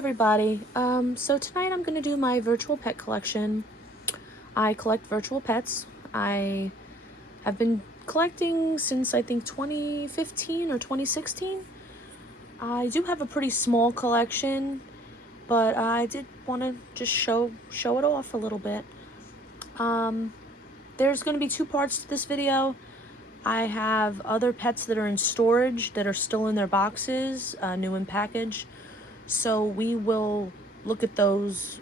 everybody. So tonight I'm going to do my virtual pet collection. I collect virtual pets. I have been collecting since I think 2015 or 2016. I do have a pretty small collection, but I did want to just show it off a little bit. There's going to be two parts to this video. I have other pets that are in storage that are still in their boxes, new in package. So we will look at those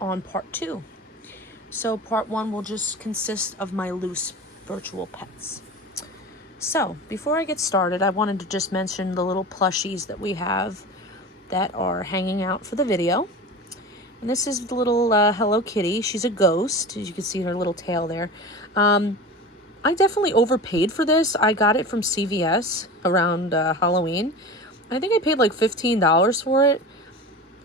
on part 2. So part 1 will just consist of my loose virtual pets. So before I get started, I wanted to just mention the little plushies that we have that are hanging out for the video. And this is the little Hello Kitty. She's a ghost, as you can see her little tail there. I definitely overpaid for this. I got it from CVS around Halloween. I think I paid like $15 for it.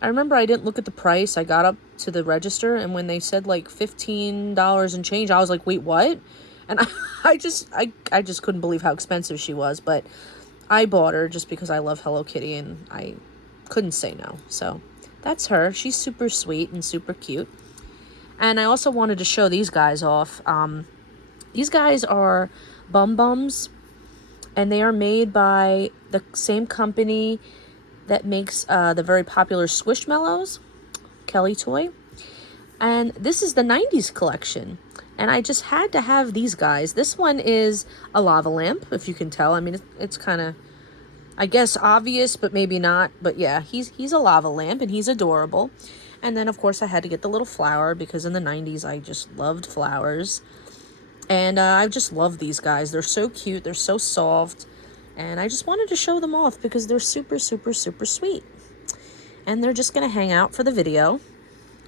I remember I didn't look at the price. I got up to the register, and when they said like $15 and change, I was like, wait, what? And I just couldn't believe how expensive she was. But I bought her just because I love Hello Kitty, and I couldn't say no. So that's her. She's super sweet and super cute. And I also wanted to show these guys off. These guys are Bum Bums, and they are made by the same company that makes the very popular Squishmallows, Kelly Toy. And this is the 90s collection. And I just had to have these guys. This one is a lava lamp, if you can tell. I mean, it's kind of, I guess, obvious, but maybe not. But yeah, he's a lava lamp, and he's adorable. And then, of course, I had to get the little flower, because in the 90s, I just loved flowers. And I just love these guys. They're so cute. They're so soft. And I just wanted to show them off because they're super, super, super sweet. And they're just going to hang out for the video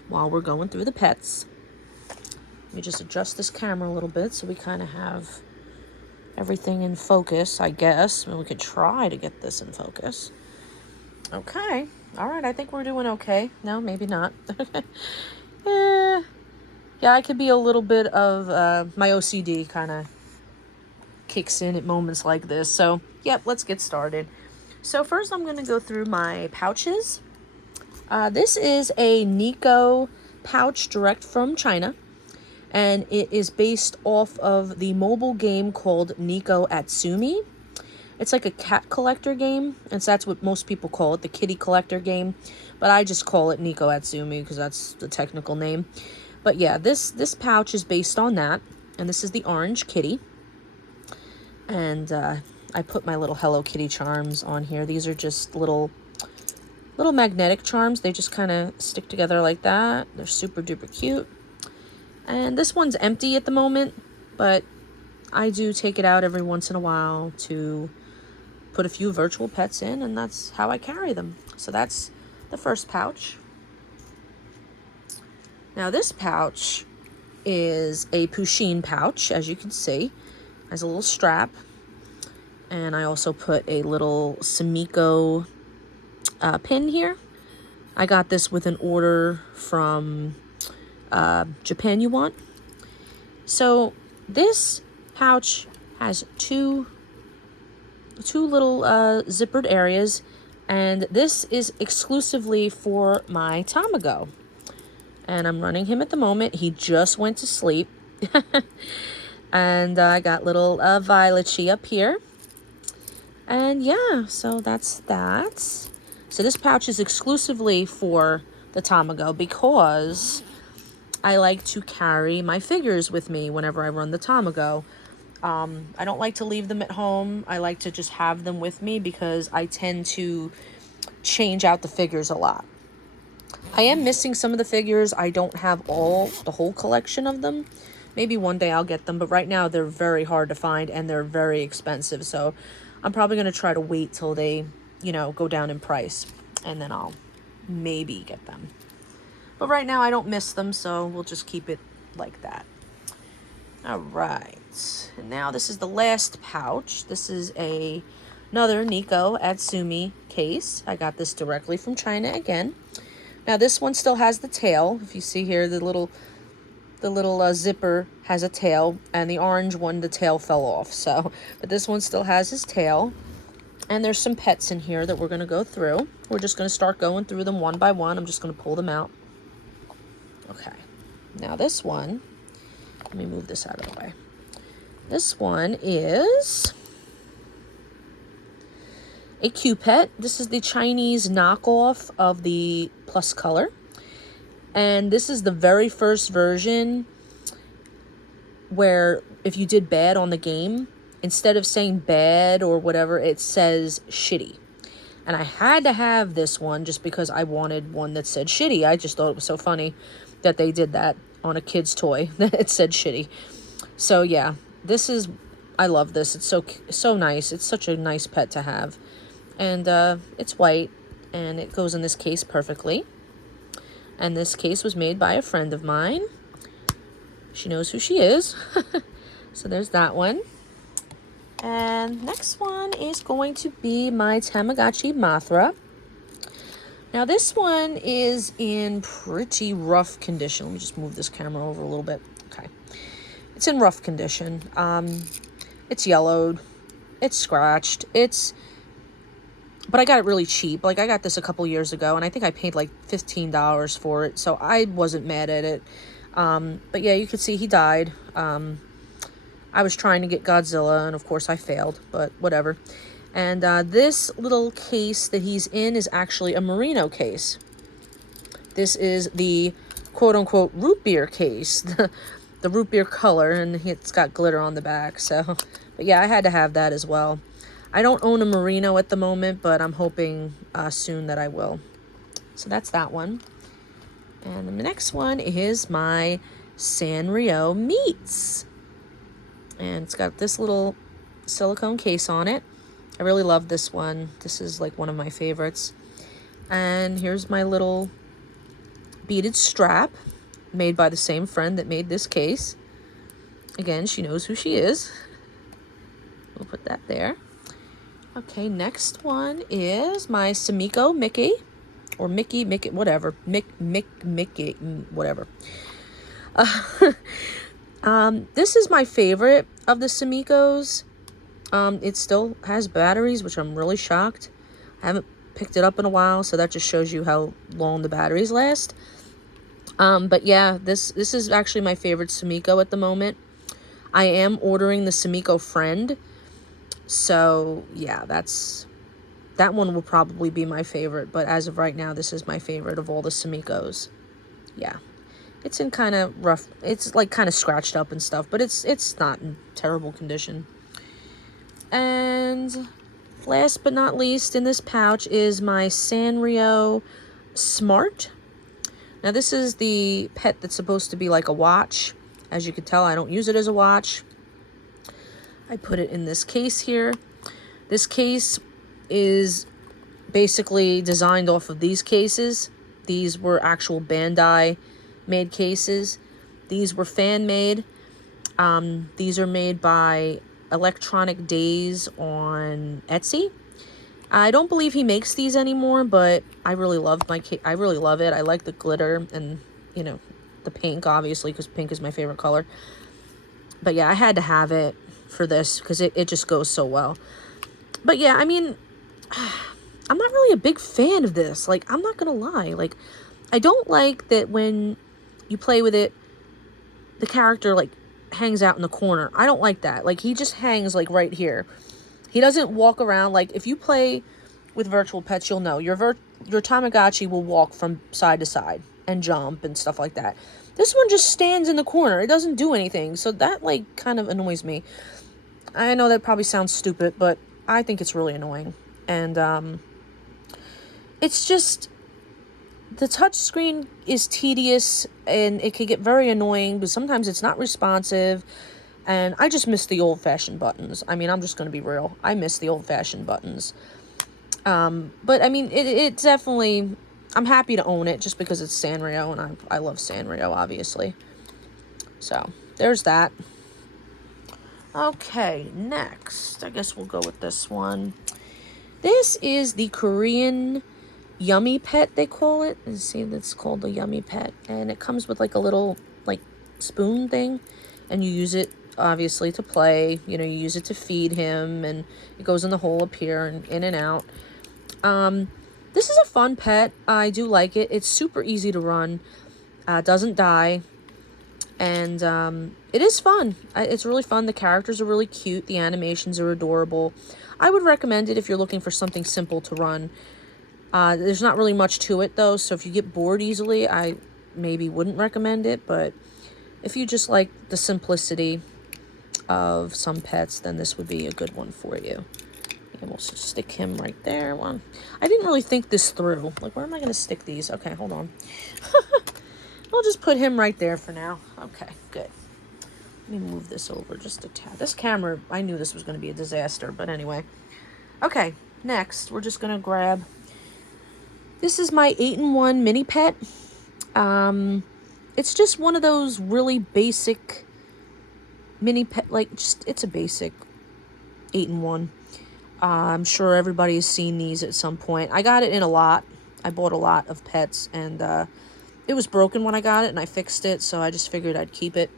while we're going through the pets. Let me just adjust this camera a little bit so we kind of have everything in focus, I guess. I mean, we could try to get this in focus. Okay. All right. I think we're doing okay. No, maybe not. Yeah, I could be a little bit of my OCD kind of kicks in at moments like this. So, yep, let's get started. So first I'm going to go through my pouches. This is a Nico pouch direct from China. And it is based off of the mobile game called Nico Atsumi. It's like a cat collector game. And so that's what most people call it, the kitty collector game. But I just call it Nico Atsumi because that's the technical name. But yeah, this pouch is based on that. And this is the orange kitty. And I put my little Hello Kitty charms on here. These are just little magnetic charms. They just kind of stick together like that. They're super duper cute. And this one's empty at the moment, but I do take it out every once in a while to put a few virtual pets in, and that's how I carry them. So that's the first pouch. Now this pouch is a Pusheen pouch, as you can see. It has a little strap. And I also put a little Sumikko pin here. I got this with an order from Japan You Want. So this pouch has two little zippered areas, and this is exclusively for my Tamago. And I'm running him at the moment. He just went to sleep. And I got little Violet-chi up here. And yeah, so that's that. So this pouch is exclusively for the Tamago because I like to carry my figures with me whenever I run the Tamago. I don't like to leave them at home. I like to just have them with me because I tend to change out the figures a lot. I am missing some of the figures. I don't have the whole collection of them. Maybe one day I'll get them, but right now they're very hard to find and they're very expensive. So I'm probably going to try to wait till they, go down in price, and then I'll maybe get them. But right now I don't miss them, so we'll just keep it like that. All right. And now this is the last pouch. This is another Nico Atsumi case. I got this directly from China again. Now this one still has the tail. If you see here, the little zipper has a tail, and the orange one, the tail fell off. So, but this one still has his tail. And there's some pets in here that we're going to go through. We're just going to start going through them one by one. I'm just going to pull them out. Okay. Now this one, let me move this out of the way. This one is a Q-Pet. This is the Chinese knockoff of the Plus Color. And this is the very first version where if you did bad on the game, instead of saying bad or whatever, it says shitty. And I had to have this one just because I wanted one that said shitty. I just thought it was so funny that they did that on a kid's toy that it said shitty. So yeah, I love this. It's so nice. It's such a nice pet to have. And it's white and it goes in this case perfectly. And this case was made by a friend of mine. She knows who she is. So there's that one. And next one is going to be my Tamagotchi Mothra. Now this one is in pretty rough condition. Let me just move this camera over a little bit. Okay. It's in rough condition. It's yellowed. It's scratched. But I got it really cheap. Like, I got this a couple years ago, and I think I paid like $15 for it, so I wasn't mad at it. But yeah, you could see he died. I was trying to get Godzilla, and of course I failed, but whatever. And this little case that he's in is actually a merino case. This is the quote-unquote root beer case, the root beer color, and it's got glitter on the back. So, but yeah, I had to have that as well. I don't own a merino at the moment, but I'm hoping soon that I will. So that's that one. And the next one is my Sanrio Meets. And it's got this little silicone case on it. I really love this one. This is like one of my favorites. And here's my little beaded strap made by the same friend that made this case. Again, she knows who she is. We'll put that there. Okay, next one is my Sumiko Mickey. Or Mickey, whatever. Mickey, whatever. This is my favorite of the Sumikos. It still has batteries, which I'm really shocked. I haven't picked it up in a while, so that just shows you how long the batteries last. But yeah, this is actually my favorite Sumiko at the moment. I am ordering the Sumiko Friend. So yeah, that one will probably be my favorite. But as of right now, this is my favorite of all the Sumikos. Yeah. It's in kind of rough, it's like kind of scratched up and stuff, but it's not in terrible condition. And last but not least in this pouch is my Sanrio Smart. Now this is the pet that's supposed to be like a watch. As you can tell, I don't use it as a watch. I put it in this case here. This case is basically designed off of these cases. These were actual Bandai made cases. These were fan made. These are made by Electronic Days on Etsy. I don't believe he makes these anymore, but I really love I really love it. I like the glitter and, you know, the pink, obviously, because pink is my favorite color. But yeah, I had to have it for this because it just goes so well. But yeah, I mean, I'm not really a big fan of this. Like, I'm not gonna lie. Like, I don't like that when you play with it, the character, like, hangs out in the corner. I don't like that. Like, he just hangs, like, right here. He doesn't walk around. Like, if you play with virtual pets, you'll know. Your Tamagotchi will walk from side to side and jump and stuff like that. This one just stands in the corner. It doesn't do anything. So that, like, kind of annoys me. I know that probably sounds stupid, but I think it's really annoying. And, it's just, the touch screen is tedious and it can get very annoying, but sometimes it's not responsive. And I just miss the old-fashioned buttons. I mean, I'm just going to be real. I miss the old-fashioned buttons. But, I mean, it definitely, I'm happy to own it just because it's Sanrio, and I love Sanrio, obviously. So, there's that. Okay, next, I guess we'll go with this one. This is the Korean Yummy Pet, they call it. Let's see, that's called the Yummy Pet. And it comes with, like, a little, like, spoon thing. And you use it obviously to play. You know, you use it to feed him, and it goes in the hole up here and in and out. This is a fun pet. I do like it. It's super easy to run. Doesn't die. And it is fun. It's really fun. The characters are really cute. The animations are adorable. I would recommend it if you're looking for something simple to run. There's not really much to it, though, so if you get bored easily, I maybe wouldn't recommend it. But if you just like the simplicity of some pets, then this would be a good one for you. And we'll just stick him right there. Well, I didn't really think this through. Like, where am I going to stick these? Okay, hold on. I'll just put him right there for now. Okay, good. Let me move this over just a tad. This camera, I knew this was going to be a disaster, but anyway. Okay, next, we're just going to grab... This is my 8-in-1 mini pet. It's just one of those really basic mini pet, like, just, it's a basic 8-in-1. I'm sure everybody's seen these at some point. I got it in a lot. I bought a lot of pets, and it was broken when I got it, and I fixed it, so I just figured I'd keep it.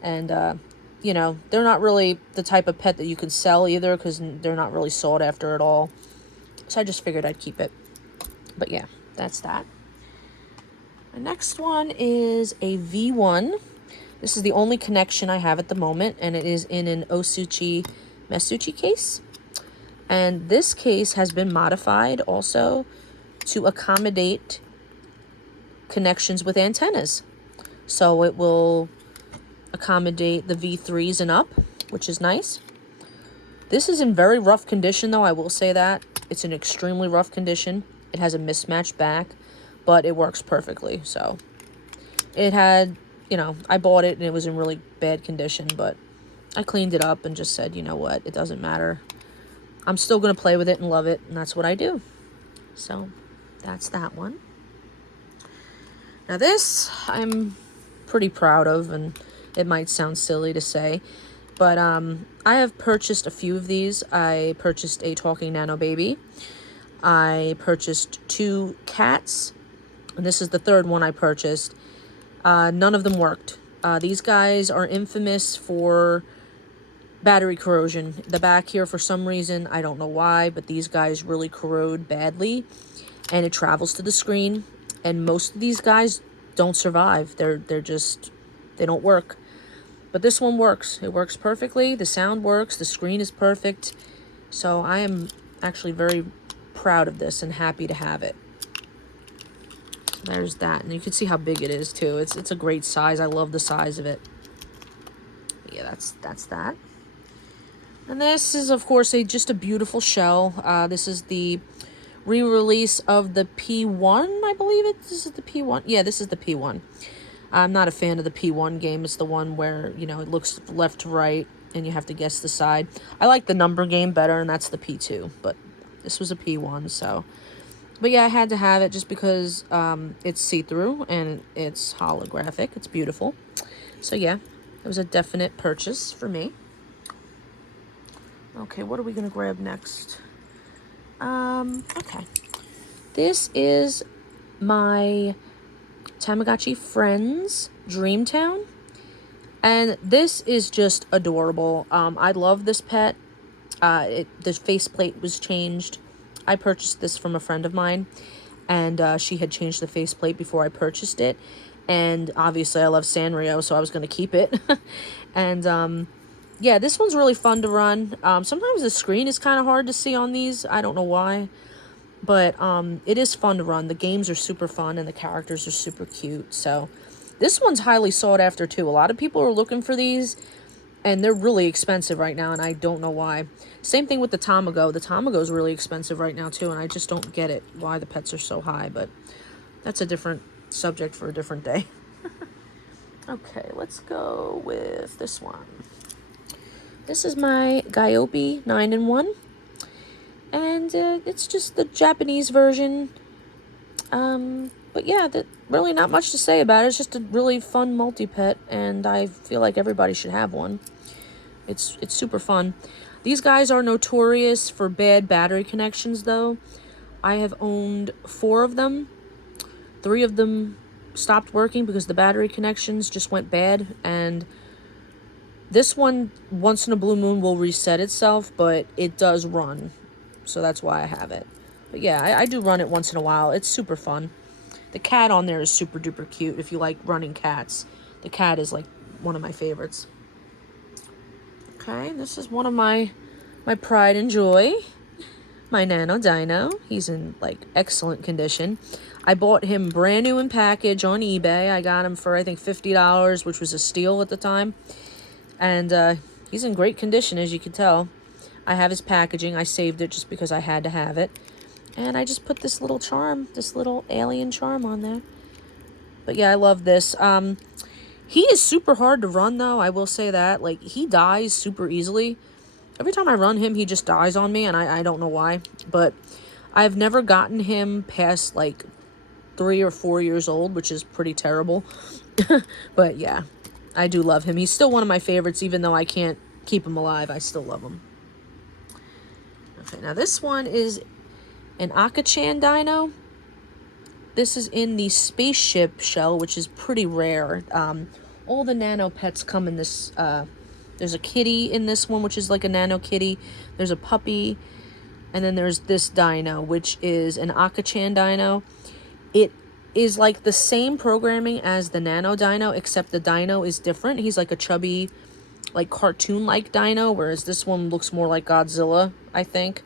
And, you know, they're not really the type of pet that you can sell either, because they're not really sought after at all. So I just figured I'd keep it. But yeah, that's that. The next one is a V1. This is the only connection I have at the moment, and it is in an Osuchi Mesuchi case. And this case has been modified also to accommodate connections with antennas. So it will accommodate the V3s and up, which is nice. This is in very rough condition, though, I will say that. It's in extremely rough condition. It has a mismatched back, but it works perfectly. So it had, you know, I bought it and it was in really bad condition, but I cleaned it up and just said, you know what, it doesn't matter. I'm still going to play with it and love it, and that's what I do. So that's that one. Now this I'm pretty proud of, and it might sound silly to say, but I have purchased a few of these. I purchased a talking nano baby. I purchased 2 cats, and this is the third one I purchased. None of them worked. These guys are infamous for battery corrosion. The back here, for some reason, I don't know why, but these guys really corrode badly, and it travels to the screen, and most of these guys don't survive. They're just, they don't work. But this one works. It works perfectly. The sound works. The screen is perfect. So I am actually very proud of this and happy to have it. So there's that. And you can see how big it is, too. It's a great size. I love the size of it. But yeah, that's that. And this is, of course, just a beautiful shell. This is the re-release of the P1, I believe it. This is the P1. Yeah, this is the P1. I'm not a fan of the P1 game. It's the one where, you know, it looks left to right and you have to guess the side. I like the number game better, and that's the P2. But this was a P1, so... But yeah, I had to have it just because it's see-through and it's holographic. It's beautiful. So yeah, it was a definite purchase for me. Okay, what are we going to grab next? Okay. This is my Tamagotchi Friends Dreamtown. And this is just adorable. I love this pet. The faceplate was changed. I purchased this from a friend of mine, and she had changed the faceplate before I purchased it. And obviously I love Sanrio, so I was going to keep it. And yeah, this one's really fun to run. Sometimes the screen is kind of hard to see on these. I don't know why. But it is fun to run. The games are super fun, and the characters are super cute. So this one's highly sought after, too. A lot of people are looking for these, and they're really expensive right now, and I don't know why. Same thing with the Tamago. The Tamago is really expensive right now, too, and I just don't get it, why the pets are so high. But that's a different subject for a different day. Okay, let's go with this one. This is my Gyopi 9-in-1. And it's just the Japanese version. But yeah, really not much to say about it. It's just a really fun multi-pet, and I feel like everybody should have one. It's super fun. These guys are notorious for bad battery connections, though. I have owned 4 of them. 3 of them stopped working because the battery connections just went bad, and This one, once in a blue moon, will reset itself, but it does run. So that's why I have it. But yeah, I do run it once in a while. It's super fun. The cat on there is super duper cute. If you like running cats, the cat is like one of my favorites. Okay, this is one of my pride and joy. My Nano Dino. He's in like excellent condition. I bought him brand new in package on eBay. I got him for I think $50, which was a steal at the time. And he's in great condition, as you can tell. I have his packaging. I saved it just because I had to have it. And I just put this little charm, this little alien charm on there. But yeah, I love this. He is super hard to run, though. I will say that. Like, he dies super easily. Every time I run him, he just dies on me, and I don't know why. But I've never gotten him past, like, 3 or 4 years old, which is pretty terrible. But yeah, I do love him. He's still one of my favorites, even though I can't keep him alive. I still love him. Okay, now this one is an Akachan Dino. This is in the spaceship shell, which is pretty rare. All the nano pets come in this. There's a kitty in this one, which is like a nano kitty. There's a puppy. And then there's this dino, which is an Akachan Dino. It is like the same programming as the Nano Dino, except the dino is different. He's like a chubby, like cartoon-like dino, whereas this one looks more like Godzilla, I think.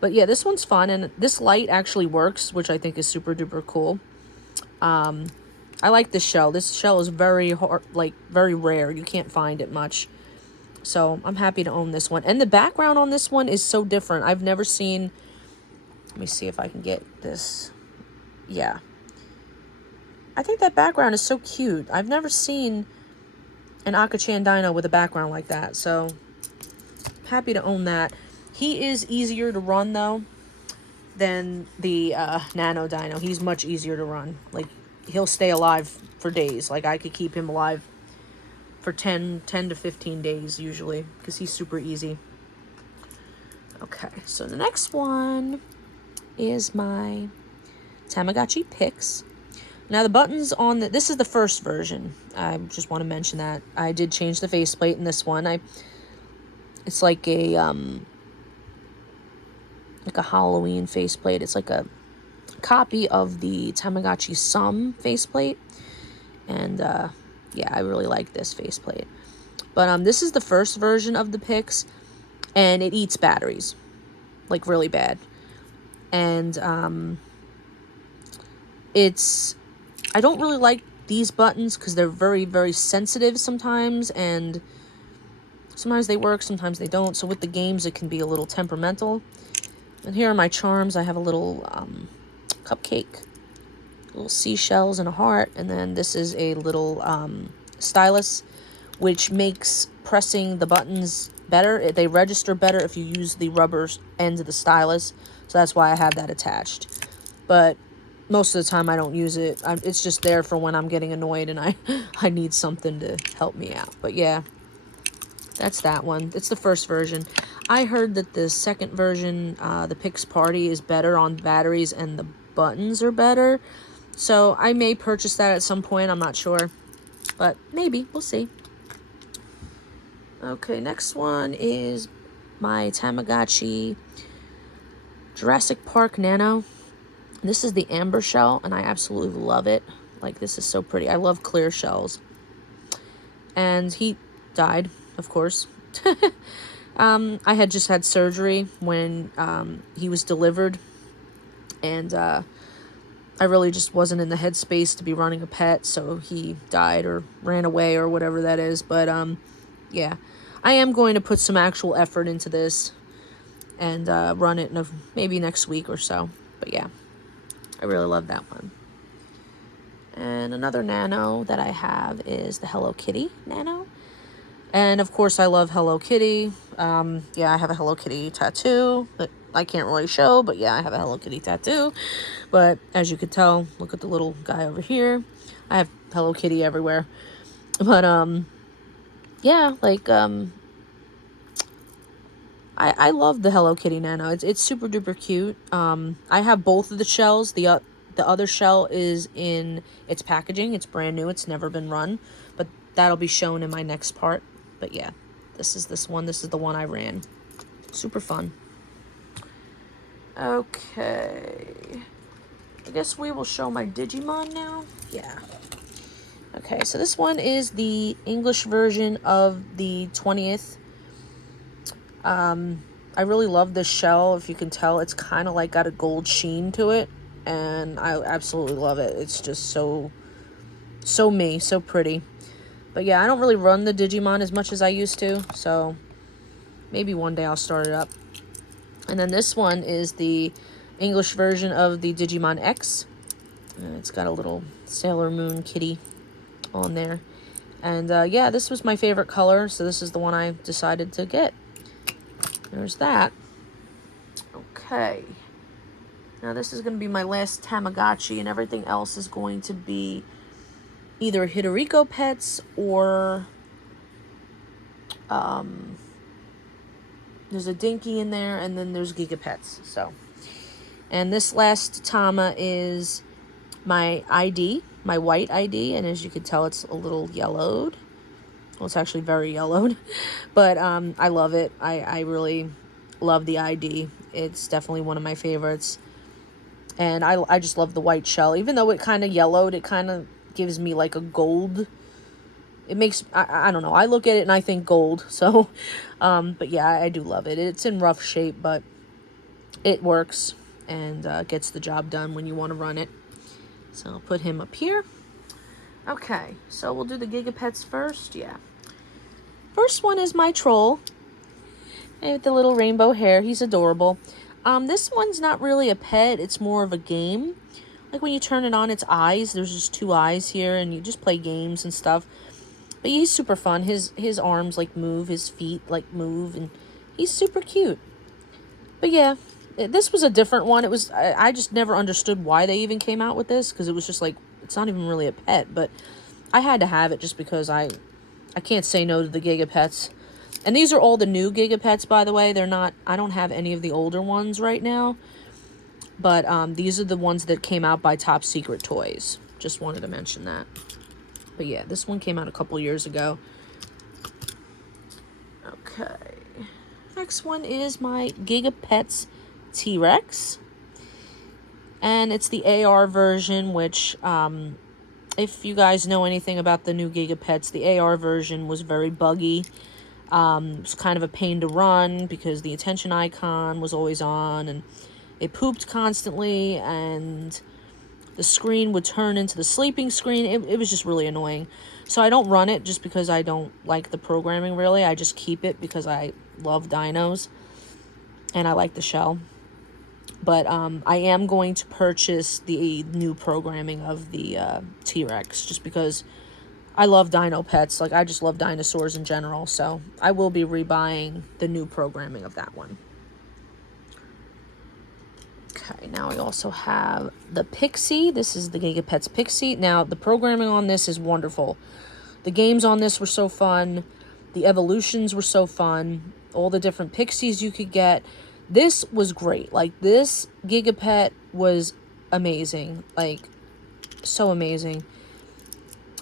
But yeah, this one's fun, and this light actually works, which I think is super duper cool. I like this shell. This shell is very hard, like very rare. You can't find it much. So I'm happy to own this one. And the background on this one is so different. I've never seen... Let me see if I can get this. Yeah. I think that background is so cute. I've never seen an Akachan Dino with a background like that. So happy to own that. He is easier to run, though, than the Nano Dino. He's much easier to run. Like, he'll stay alive for days. Like, I could keep him alive for 10 to 15 days, usually, because he's super easy. Okay, so the next one is my Tamagotchi Pix. Now, the buttons on this is the first version. I just want to mention that. I did change the faceplate in this one. It's like a Halloween faceplate. It's like a copy of the Tamagotchi Sum faceplate. And, yeah, I really like this faceplate. But this is the first version of the Pix, and it eats batteries. Like, really bad. And, I don't really like these buttons because they're very, very sensitive sometimes, and sometimes they work, sometimes they don't. So with the games, it can be a little temperamental. And here are my charms. I have a little cupcake, little seashells and a heart, and then this is a little stylus, which makes pressing the buttons better. They register better if you use the rubber end of the stylus, so that's why I have that attached. But most of the time I don't use it. It's just there for when I'm getting annoyed and I need something to help me out. But yeah, that's that one. It's the first version. I heard that the second version, the Pix Party, is better on batteries and the buttons are better. So I may purchase that at some point. I'm not sure. But maybe. We'll see. Okay, next one is my Tamagotchi Jurassic Park Nano. This is the amber shell, and I absolutely love it. Like, this is so pretty. I love clear shells. And he died, of course. I had just had surgery when he was delivered. And I really just wasn't in the headspace to be running a pet, so he died or ran away or whatever that is. But, yeah. I am going to put some actual effort into this and run it maybe next week or so. But, yeah. I really love that one. And another Nano that I have is the Hello Kitty Nano. And, of course, I love Hello Kitty. Yeah, I have a Hello Kitty tattoo that I can't really show, but, yeah, I have a Hello Kitty tattoo. But, as you can tell, look at the little guy over here. I have Hello Kitty everywhere. But, yeah, like, I love the Hello Kitty Nano. It's super duper cute. I have both of the shells. The other shell is in its packaging. It's brand new. It's never been run. But that'll be shown in my next part. But yeah, this is this one. This is the one I ran. Super fun. Okay. I guess we will show my Digimon now. Yeah. Okay, so this one is the English version of the 20th. I really love this shell. If you can tell, it's kind of like got a gold sheen to it. And I absolutely love it. It's just so me, so pretty. But yeah, I don't really run the Digimon as much as I used to. So maybe one day I'll start it up. And then this one is the English version of the Digimon X. It's got a little Sailor Moon kitty on there. And yeah, this was my favorite color, so this is the one I decided to get. There's that. Okay. Now this is going to be my last Tamagotchi, and everything else is going to be either Hidoriko pets or there's a Dinky in there, and then there's Gigapets. So, and this last Tama is my ID, my white ID, and as you can tell, it's a little yellowed. Well, it's actually very yellowed, but I love it. I really love the ID. It's definitely one of my favorites, and I just love the white shell. Even though it kind of yellowed, it kind of gives me like a gold. It makes, I don't know, I look at it and I think gold, so, but yeah, I do love it. It's in rough shape, but it works, and gets the job done when you want to run it. So I'll put him up here. Okay, so we'll do the Gigapets first, yeah. First one is my troll, with the little rainbow hair. He's adorable. This one's not really a pet, it's more of a game. Like when you turn it on, its eyes, there's just 2 eyes here, and you just play games and stuff. But he's super fun. His arms like move, his feet like move, and he's super cute. But yeah, this was a different one. It was I just never understood why they even came out with this, because it was just like, it's not even really a pet, but I had to have it just because I can't say no to the Gigapets. And these are all the new Gigapets, by the way. They're not, I don't have any of the older ones right now, but these are the ones that came out by Top Secret Toys. Just wanted to mention that. But yeah, this one came out a couple years ago. Okay. Next one is my Gigapets T-Rex. And it's the AR version, which, if you guys know anything about the new Gigapets, the AR version was very buggy. It was kind of a pain to run because the attention icon was always on, and it pooped constantly, and the screen would turn into the sleeping screen. It was just really annoying. So I don't run it just because I don't like the programming, really. I just keep it because I love dinos, and I like the shell. But I am going to purchase the new programming of the T-Rex just because I love dino pets. Like, I just love dinosaurs in general. So I will be rebuying the new programming of that one. Okay, now we also have the Pixie. This is the Gigapets Pixie. Now, the programming on this is wonderful. The games on this were so fun. The evolutions were so fun. All the different Pixies you could get. This was great. Like, this Gigapet was amazing. Like, so amazing.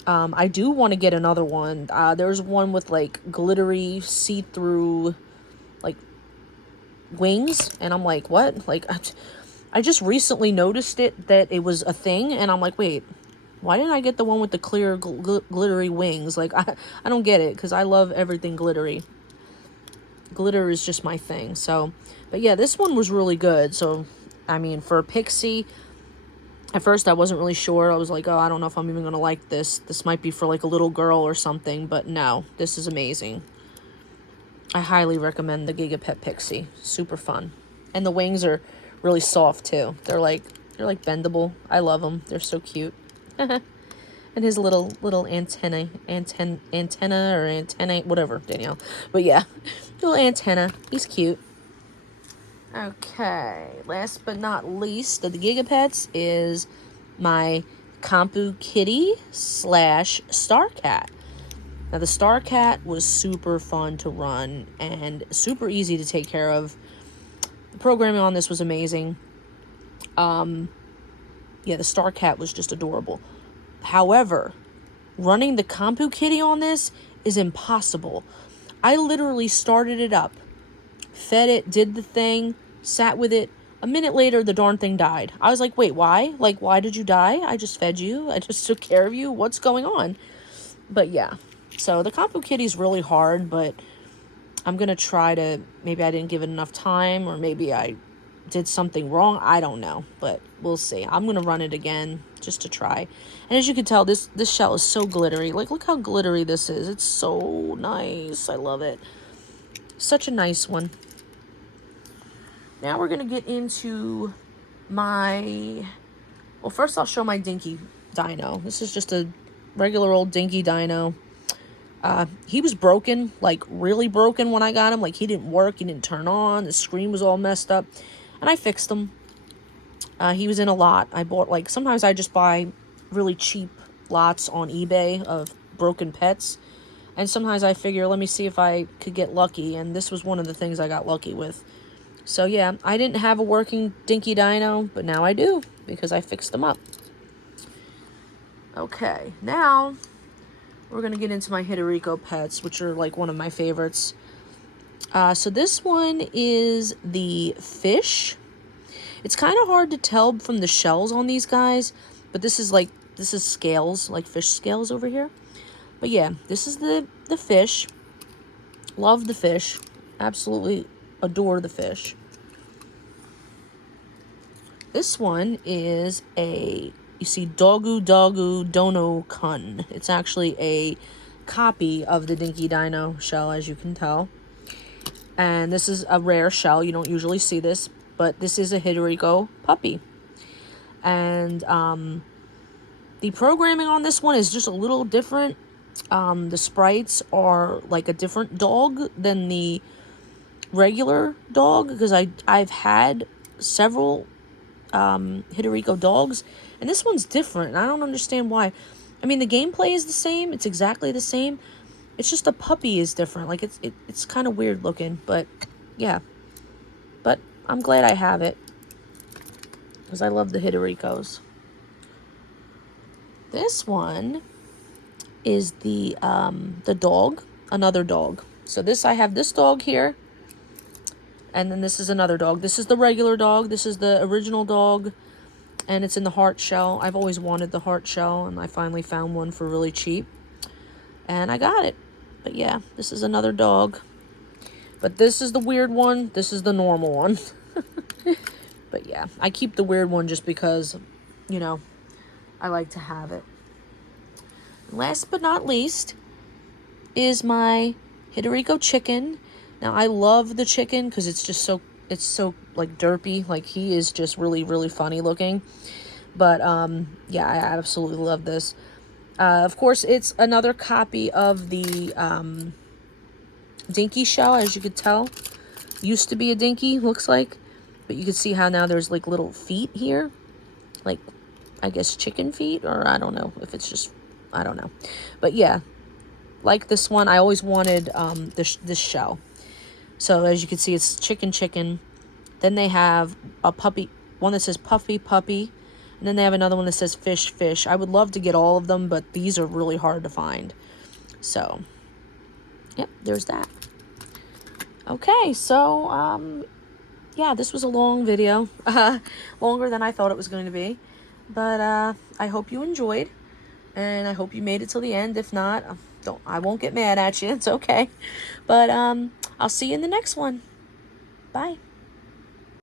I do want to get another one. There's one with, like, glittery, see-through, like, wings. And I'm like, what? Like, I just recently noticed that it was a thing, and I'm like, wait, why didn't I get the one with the clear glittery wings? Like, I don't get it, because I love everything glittery. Glitter is just my thing. So, but yeah, this one was really good. So, I mean, for a Pixie, at first I wasn't really sure. I was like, oh, I don't know if I'm even going to like this. This might be for like a little girl or something, but no, this is amazing. I highly recommend the Gigapet Pixie. Super fun. And the wings are really soft too. They're like bendable. I love them. They're so cute. And his little antenna, whatever, Danielle. But yeah, little antenna. He's cute. Okay, last but not least of the Gigapets is my Kampu Kitty / Starcat. Now, the Starcat was super fun to run and super easy to take care of. The programming on this was amazing. Yeah, the Starcat was just adorable. However, running the Kampu Kitty on this is impossible I literally started it up, fed it, did the thing, sat with it. A minute later, the darn thing died. I was like, wait, why? Like, why did you die? I just fed you. I just took care of you. What's going on? But yeah, so the Compo Kitty's really hard, but I'm going to try to, maybe I didn't give it enough time, or maybe I did something wrong. I don't know, but we'll see. I'm going to run it again just to try. And as you can tell, this shell is so glittery. Like, look how glittery this is. It's so nice. I love it. Such a nice one. Now we're going to get into my... Well, first I'll show my Dinky Dino. This is just a regular old Dinky Dino. He was broken, like really broken when I got him. Like, he didn't work, he didn't turn on, the screen was all messed up. And I fixed him. He was in a lot. I bought, like, sometimes I just buy really cheap lots on eBay of broken pets. And sometimes I figure, let me see if I could get lucky. And this was one of the things I got lucky with. So yeah, I didn't have a working Dinky Dino, but now I do, because I fixed them up. Okay, now we're going to get into my Hidoriko pets, which are like one of my favorites. So this one is the fish. It's kind of hard to tell from the shells on these guys, but this is scales, like fish scales over here. But yeah, this is the fish. Love the fish. Absolutely adore the fish. This one is you see, Dogu Dogu Dono Kun. It's actually a copy of the Dinky Dino shell, as you can tell. And this is a rare shell. You don't usually see this, but this is a Hidoriko puppy. And the programming on this one is just a little different. The sprites are like a different dog than the regular dog, because I've had several Hidoriko dogs, and this one's different, and I don't understand why. I mean, the gameplay is the same, it's exactly the same, it's just the puppy is different. Like, it's kind of weird looking, but yeah. But I'm glad I have it, because I love the Hidorikos. This one is the dog, another dog. So I have this dog here, and then this is another dog. This is the regular dog. This is the original dog, and it's in the heart shell. I've always wanted the heart shell, and I finally found one for really cheap, and I got it. But yeah, this is another dog. But this is the weird one. This is the normal one. But yeah, I keep the weird one just because, you know, I like to have it. Last but not least is my Hidoriko chicken. Now, I love the chicken because it's so like derpy. Like, he is just really, really funny looking. But yeah, I absolutely love this. Of course, it's another copy of the Dinky shell, as you could tell. Used to be a Dinky, looks like. But you can see how now there's like little feet here. Like, I guess chicken feet, or I don't know if it's just, I don't know. But yeah, like this one, I always wanted this shell. So as you can see, it's chicken. Then they have a puppy, one that says puppy. And then they have another one that says fish. I would love to get all of them, but these are really hard to find. So, yep, there's that. Okay, so, yeah, this was a long video. Longer than I thought it was going to be. But I hope you enjoyed. And I hope you made it till the end. If not, I won't get mad at you. It's okay. But I'll see you in the next one. Bye.